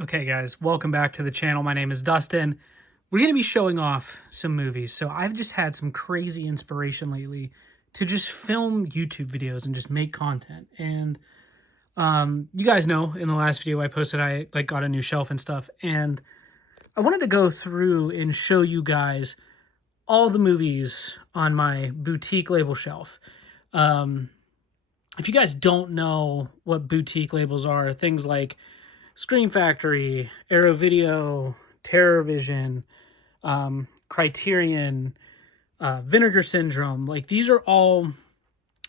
Okay, guys, welcome back to the channel. My name is Dustin. We're going to be showing off some movies. So I've just had some crazy inspiration lately to just film YouTube videos and just make content. And you guys know in the last video I posted, I got a new shelf and stuff. And I wanted to go through and show you guys all the movies on my boutique label shelf. If you guys don't know what boutique labels are, things like Scream Factory, Arrow Video, Terror Vision, Criterion, Vinegar Syndrome. Like, these are all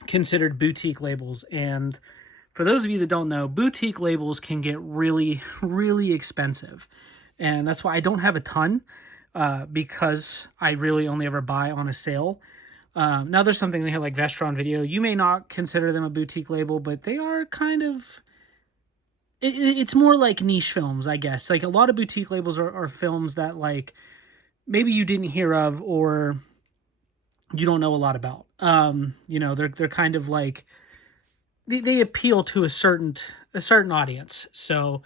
considered boutique labels. And for those of you that don't know, boutique labels can get really, really expensive. And that's why I don't have a ton, because I really only ever buy on a sale. Now, there's some things in here like Vestron Video. You may not consider them a boutique label, but they are kind of... It's more like niche films, I guess. Like, a lot of boutique labels are films that, like, maybe you didn't hear of or you don't know a lot about. They're kind of like they appeal to a certain audience. So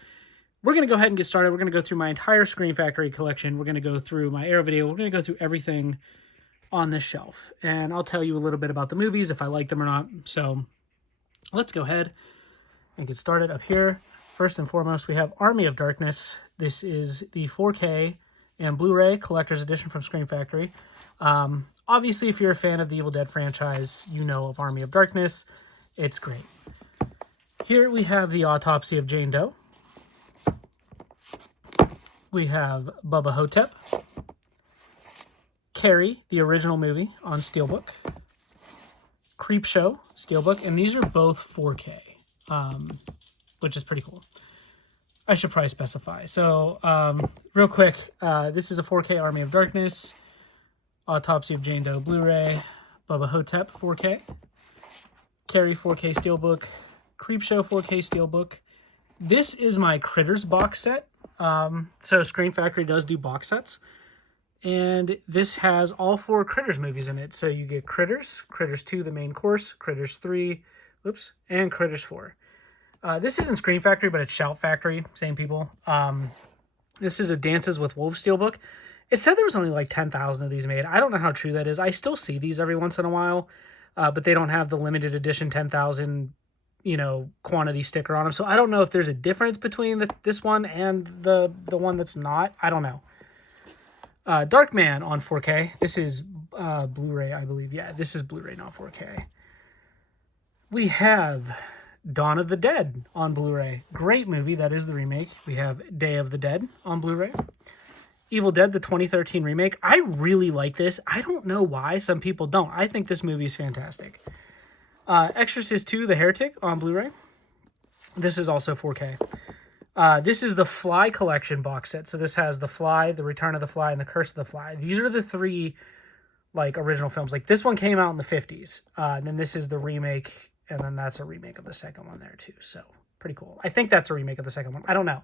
we're gonna go ahead and get started. We're gonna go through my entire Scream Factory collection. We're gonna go through my Arrow Video. We're gonna go through everything on this shelf, and I'll tell you a little bit about the movies if I like them or not. So let's go ahead and get started. Up here, first and foremost, we have Army of Darkness. This is the 4K and Blu-ray Collector's Edition from Scream Factory. Obviously, if you're a fan of the Evil Dead franchise, you know of Army of Darkness. It's great. Here we have The Autopsy of Jane Doe. We have Bubba Hotep. Carrie, the original movie on Steelbook. Creepshow, Steelbook. And these are both 4K, which is pretty cool. I should probably specify. So, real quick, this is a 4K Army of Darkness, Autopsy of Jane Doe Blu-ray, Bubba Hotep 4K, Carrie 4K Steelbook, Creepshow 4K Steelbook. This is my Critters box set. So Scream Factory does do box sets. And this has all 4 Critters movies in it. So you get Critters, Critters 2, the main course, Critters 3, and Critters 4. This isn't Scream Factory, but it's Shout Factory. Same people. This is a Dances with Wolves Steelbook. It said there was only like 10,000 of these made. I don't know how true that is. I still see these every once in a while, but they don't have the limited edition 10,000, quantity sticker on them. So I don't know if there's a difference between this one and the one that's not. I don't know. Darkman on 4K. This is Blu-ray, I believe. Yeah, this is Blu-ray, not 4K. We have Dawn of the Dead on Blu-ray. Great movie. That is the remake. We have Day of the Dead on Blu-ray. Evil Dead, the 2013 remake. I really like this. I don't know why some people don't. I think this movie is fantastic. Exorcist 2, The Heretic on Blu-ray. This is also 4K. This is the Fly Collection box set. So this has The Fly, The Return of the Fly, and The Curse of the Fly. These are the 3 original films. Like, this one came out in the 50s. And then this is the remake, and then that's a remake of the second one there too. So pretty cool. I think that's a remake of the second one. I don't know.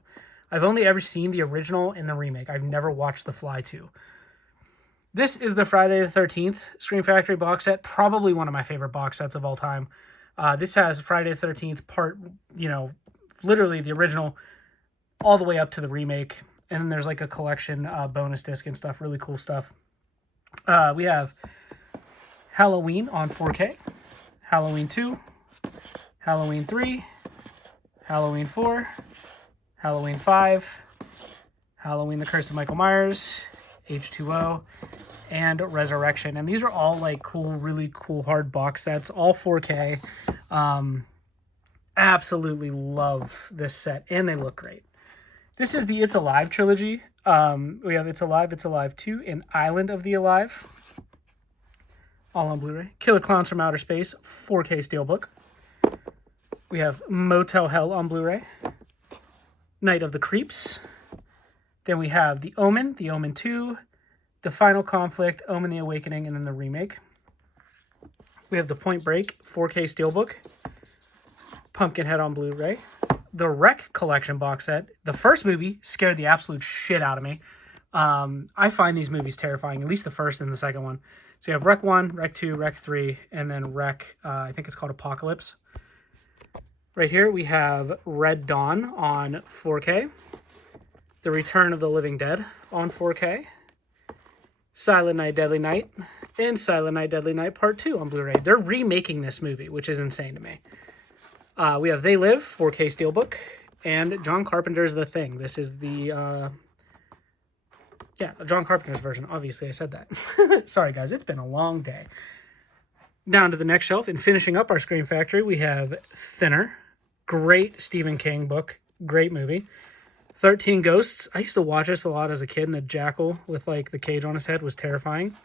I've only ever seen the original and the remake. I've never watched The Fly 2. This is the Friday the 13th Scream Factory box set. Probably one of my favorite box sets of all time. This has Friday the 13th part, literally the original all the way up to the remake. And then there's like a collection bonus disc and stuff. Really cool stuff. We have Halloween on 4K. Halloween 2. Halloween 3. Halloween 4. Halloween 5, Halloween, The Curse of Michael Myers, H2O, and Resurrection. And these are all like cool, really cool hard box sets, all 4K. Absolutely love this set, and they look great. This is the It's Alive trilogy. We have It's Alive, It's Alive 2, and Island of the Alive, all on Blu-ray. Killer Clowns from Outer Space, 4K Steelbook. We have Motel Hell on Blu-ray. Night of the Creeps. Then we have The Omen 2, The Final Conflict, Omen the Awakening, and then the remake. We have The Point Break 4K Steelbook, Pumpkinhead on Blu-ray, the Wreck Collection box set. The first movie scared the absolute shit out of me. I find these movies terrifying, at least the first and the second one. So you have Wreck 1, Wreck 2, Wreck 3, and then Wreck, I think it's called Apocalypse. Right here we have Red Dawn on 4K. The Return of the Living Dead on 4K, Silent Night, Deadly Night, and Silent Night, Deadly Night Part 2 on Blu-ray. They're remaking this movie, which is insane to me. We have They Live, 4K Steelbook, and John Carpenter's The Thing. This is the, John Carpenter's version. Obviously, I said that. Sorry, guys. It's been a long day. Down to the next shelf, and finishing up our Scream Factory, we have Thinner. Great Stephen King book. Great movie. 13 Ghosts. I used to watch this a lot as a kid, and the jackal with, like, the cage on his head was terrifying.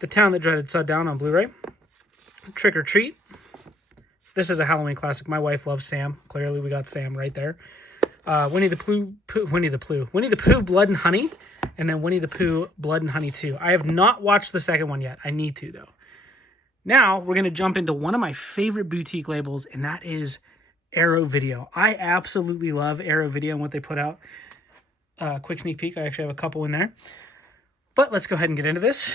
The Town That Dreaded Sundown on Blu-ray. Trick or Treat. This is a Halloween classic. My wife loves Sam. Clearly, we got Sam right there. Winnie the Pooh, Blood and Honey, and then Winnie the Pooh, Blood and Honey 2. I have not watched the second one yet. I need to, though. Now, we're going to jump into one of my favorite boutique labels, and that is Arrow Video. I absolutely love Arrow Video and what they put out. Quick sneak peek. I actually have a couple in there. But let's go ahead and get into this.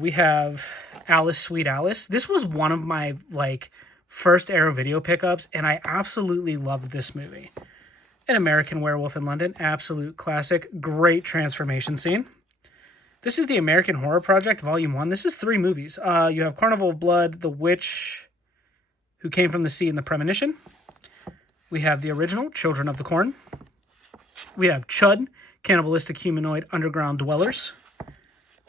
We have Alice, Sweet Alice. This was one of my, first Arrow Video pickups, and I absolutely loved this movie. An American Werewolf in London. Absolute classic. Great transformation scene. This is the American Horror Project, Volume 1. This is 3 movies. You have Carnival of Blood, The Witch Who Came from the Sea, and The Premonition. We have the original, Children of the Corn. We have Chud, Cannibalistic Humanoid Underground Dwellers.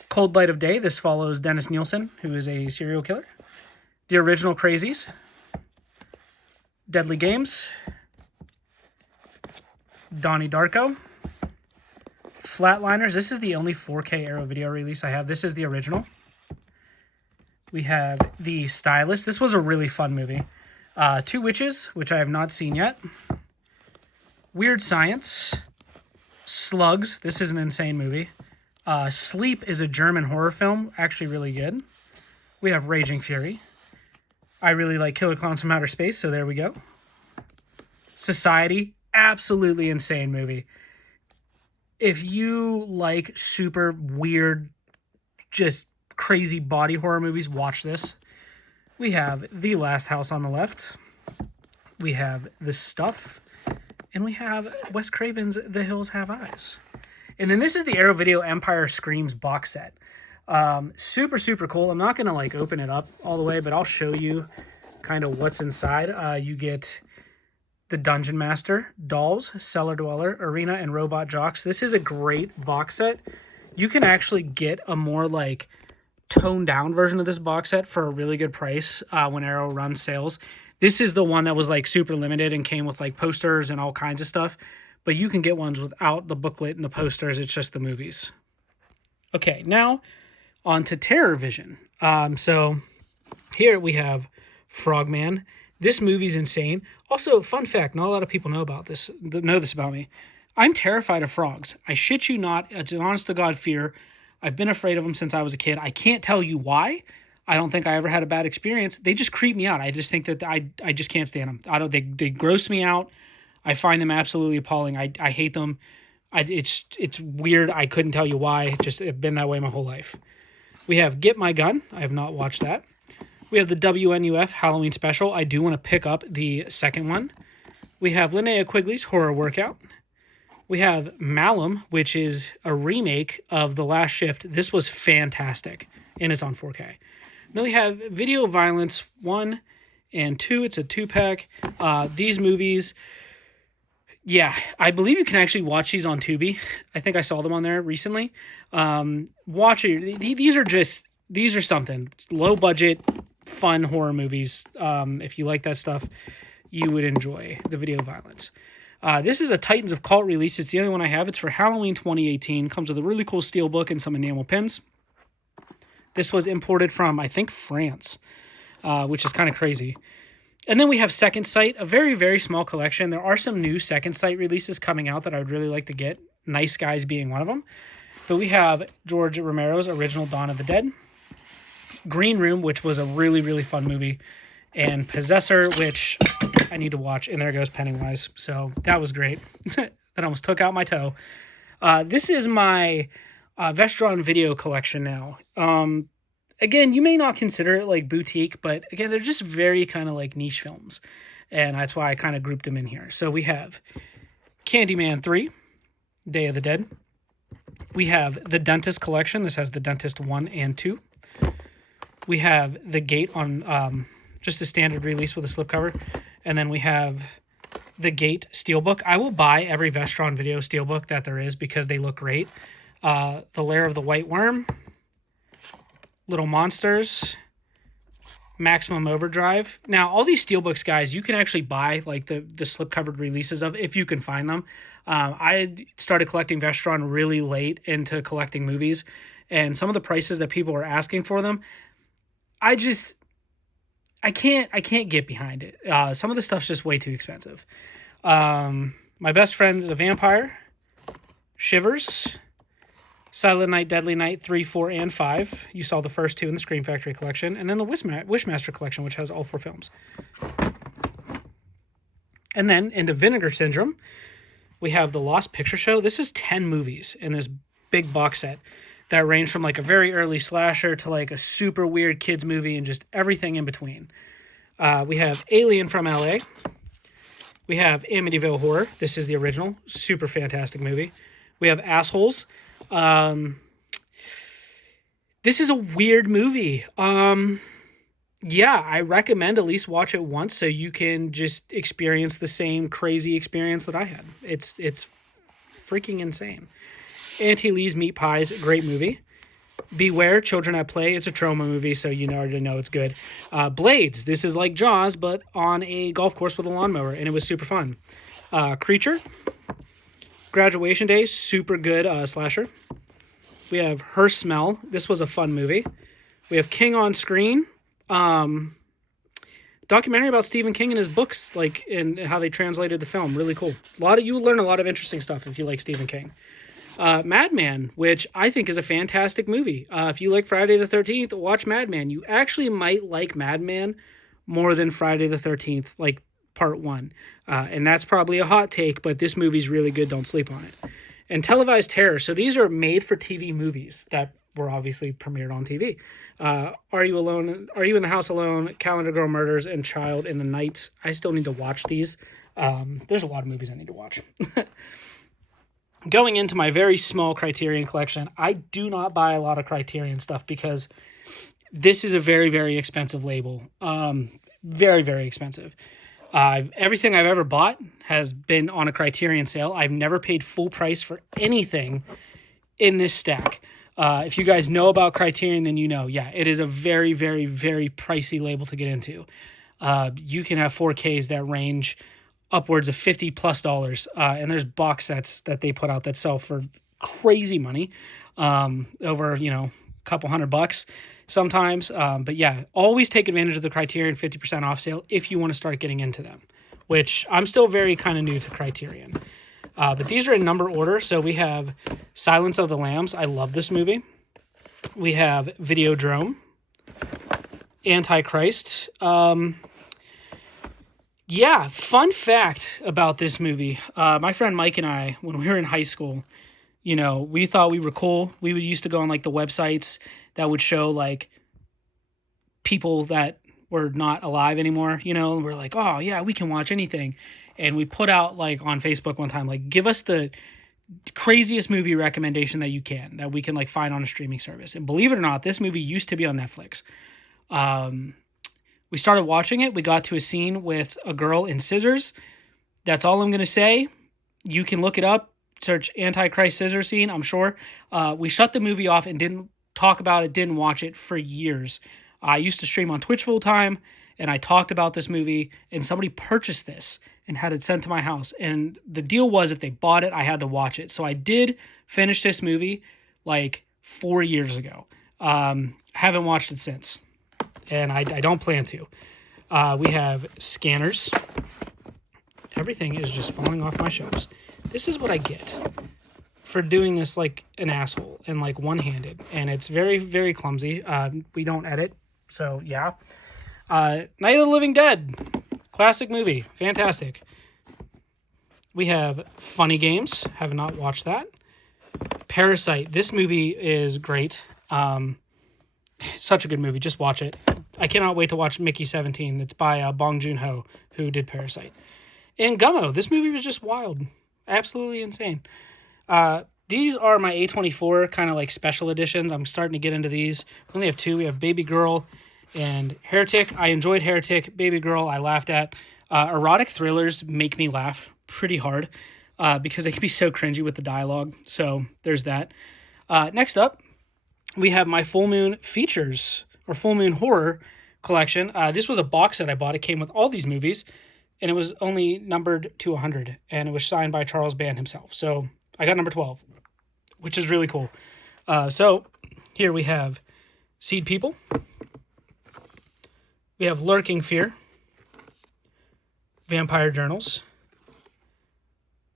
Cold Light of Day. This follows Dennis Nielsen, who is a serial killer. The original Crazies. Deadly Games. Donnie Darko. Flatliners. This is the only 4K Arrow Video release I have. This is the original. We have The Stylist. This was a really fun movie. Two Witches, which I have not seen yet. Weird Science. Slugs. This is an insane movie. Sleep is a German horror film. Actually really good. We have Raging Fury. I really like Killer Clowns from Outer Space, so there we go. Society. Absolutely insane movie. If you like super weird, just crazy body horror movies, watch this. We have The Last House on the Left. We have The Stuff. And we have Wes Craven's The Hills Have Eyes. And then this is the Arrow Video Empire Screams box set. Super, super cool. I'm not going to open it up all the way, but I'll show you kind of what's inside. You get the Dungeon Master, Dolls, Cellar Dweller, Arena, and Robot Jocks. This is a great box set. You can actually get a more toned down version of this box set for a really good price when Arrow runs sales. This is the one that was super limited and came with posters and all kinds of stuff. But you can get ones without the booklet and the posters. It's just the movies. Okay, now on to Terror Vision. So here we have Frogman. This movie's insane. Also, fun fact, not a lot of people know this about me. I'm terrified of frogs. I shit you not. It's an honest-to-God fear. I've been afraid of them since I was a kid. I can't tell you why. I don't think I ever had a bad experience. They just creep me out. I just think that I just can't stand them. They gross me out. I find them absolutely appalling. I hate them. It's weird. I couldn't tell you why. It's been that way my whole life. We have Get My Gun. I have not watched that. We have the WNUF Halloween Special. I do want to pick up the second one. We have Linnea Quigley's Horror Workout. We have Malum, which is a remake of The Last Shift. This was fantastic, and it's on 4K. Then we have Video Violence 1 and 2. It's a 2-pack. These movies, yeah, I believe you can actually watch these on Tubi. I think I saw them on there recently. Watch it. These are something. Low budget, fun horror movies. If you like that stuff, you would enjoy the Video Violence. This is a Titans of Cult release. It's the only one I have. It's for Halloween 2018. Comes with a really cool steelbook and some enamel pins. This was imported from, I think, France, which is kind of crazy. And then we have Second Sight, a very, very small collection. There are some new Second Sight releases coming out that I would really like to get, Nice Guys being one of them. But we have George Romero's original Dawn of the Dead, Green Room, which was a really, really fun movie, and Possessor, which I need to watch, and there goes Pennywise. So that was great. That almost took out my toe. This is my Vestron video collection now. Again, you may not consider it boutique, but again, they're just very kind of niche films. And that's why I kind of grouped them in here. So we have Candyman 3, Day of the Dead. We have The Dentist Collection. This has The Dentist 1 and 2. We have The Gate on just a standard release with a slipcover. And then we have The Gate Steelbook. I will buy every Vestron Video Steelbook that there is because they look great. The Lair of the White Worm. Little Monsters. Maximum Overdrive. Now, all these Steelbooks, guys, you can actually buy like the slipcovered releases of if you can find them. I started collecting Vestron really late into collecting movies, and some of the prices that people are asking for them, I can't get behind it. Some of the stuff's just way too expensive. My Best Friend is a Vampire, Shivers, Silent Night, Deadly Night 3, 4, and 5. You saw the first 2 in the Scream Factory collection, and then the Wishmaster collection, which has all 4 films. And then into Vinegar Syndrome, we have the Lost Picture Show. This is 10 movies in this big box set that range from like a very early slasher to like a super weird kids movie and just everything in between. We have Alien from LA. We have Amityville Horror. This is the original. Super fantastic movie. We have Assholes. This is a weird movie. Yeah, I recommend at least watch it once so you can just experience the same crazy experience that I had. It's freaking insane. Auntie Lee's Meat Pies, great movie. Beware, Children at Play. It's a trauma movie, so you already know it's good. Blades. This is like Jaws, but on a golf course with a lawnmower, and it was super fun. Creature. Graduation Day, super good slasher. We have Her Smell. This was a fun movie. We have King on Screen. Documentary about Stephen King and his books, like, and how they translated the film. Really cool. You learn a lot of interesting stuff if you like Stephen King. Madman, which I think is a fantastic movie. If you like Friday the 13th, watch Madman. You actually might like Madman more than Friday the 13th, like part 1. And that's probably a hot take, but this movie's really good. Don't sleep on it. And Televised Terror. So these are made for TV movies that were obviously premiered on TV. Are You Alone? Are You in the House Alone? Calendar Girl Murders and Child in the Night. I still need to watch these. There's a lot of movies I need to watch. Going into my very small Criterion collection, I do not buy a lot of Criterion stuff because this is a very, very expensive label. Very, very expensive. Everything I've ever bought has been on a Criterion sale. I've never paid full price for anything in this stack. If you guys know about Criterion, then you know, yeah, it is a very, very, very pricey label to get into. You can have 4Ks that range upwards of $50+, and there's box sets that they put out that sell for crazy money, over, a couple $100 sometimes. But yeah, always take advantage of the Criterion 50% off sale if you want to start getting into them, which I'm still very kind of new to Criterion. But these are in number order. So we have Silence of the Lambs. I love this movie. We have Videodrome. Antichrist. Yeah, fun fact about this movie. My friend Mike and I, when we were in high school, we thought we were cool. We used to go on like the websites that would show like people that were not alive anymore, and we're like, oh yeah, we can watch anything. And we put out like on Facebook one time, like, give us the craziest movie recommendation that you can, that we can like find on a streaming service. And believe it or not, this movie used to be on Netflix. We started watching it. We got to a scene with a girl in scissors. That's all I'm going to say. You can look it up, search Antichrist scissor scene, I'm sure. We shut the movie off and didn't talk about it, didn't watch it for years. I used to stream on Twitch full time, and I talked about this movie, and somebody purchased this and had it sent to my house. And the deal was if they bought it, I had to watch it. So I did finish this movie like 4 years ago. Haven't watched it since. And I don't plan to. We have Scanners. Everything is just falling off my shelves. This is what I get for doing this like an asshole and like one-handed. And it's very, very clumsy. We don't edit. So yeah. Night of the Living Dead. Classic movie. Fantastic. We have Funny Games. Have not watched that. Parasite. This movie is great. Such a good movie. Just watch it. I cannot wait to watch Mickey 17. It's by Bong Joon-ho, who did Parasite. And Gummo. This movie was just wild. Absolutely insane. These are my A24 kind of like special editions. I'm starting to get into these. We only have two. We have Baby Girl and Heretic. I enjoyed Heretic. Baby Girl, I laughed at. Erotic thrillers make me laugh pretty hard because they can be so cringy with the dialogue. So there's that. Next up, we have my Full Moon Features or Full Moon Horror collection. This was a box set I bought. It came with all these movies, and it was only numbered to 100, and it was signed by Charles Band himself. So I got number 12, which is really cool. So here we have Seed People. We have Lurking Fear. Vampire Journals.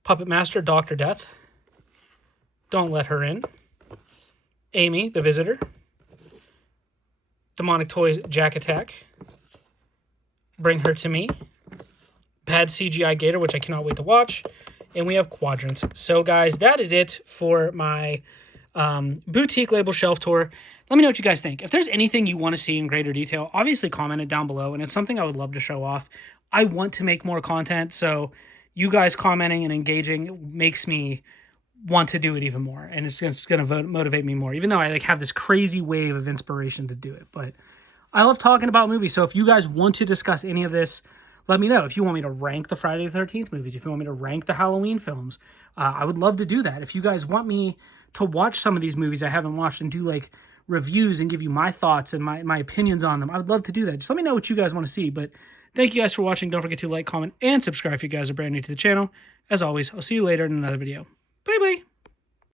Puppet Master, Dr. Death. Don't Let Her In. Amy, the Visitor. Demonic Toys, Jack Attack. Bring Her to Me. Bad CGI Gator, which I cannot wait to watch. And we have Quadrants. So, guys, that is it for my boutique label shelf tour. Let me know what you guys think. If there's anything you want to see in greater detail, obviously comment it down below, and it's something I would love to show off. I want to make more content, so you guys commenting and engaging makes me want to do it even more, and it's going to motivate me more, even though I have this crazy wave of inspiration to do it. But I love talking about movies, so if you guys want to discuss any of this, let me know. If you want me to rank the Friday the 13th movies, if you want me to rank the Halloween films, I would love to do that. If you guys want me to watch some of these movies I haven't watched and do like reviews and give you my thoughts and my opinions on them, I would love to do that. Just let me know what you guys want to see. But thank you guys for watching. Don't forget to like, comment, and subscribe if you guys are brand new to the channel. As always, I'll see you later in another video. Bye-bye.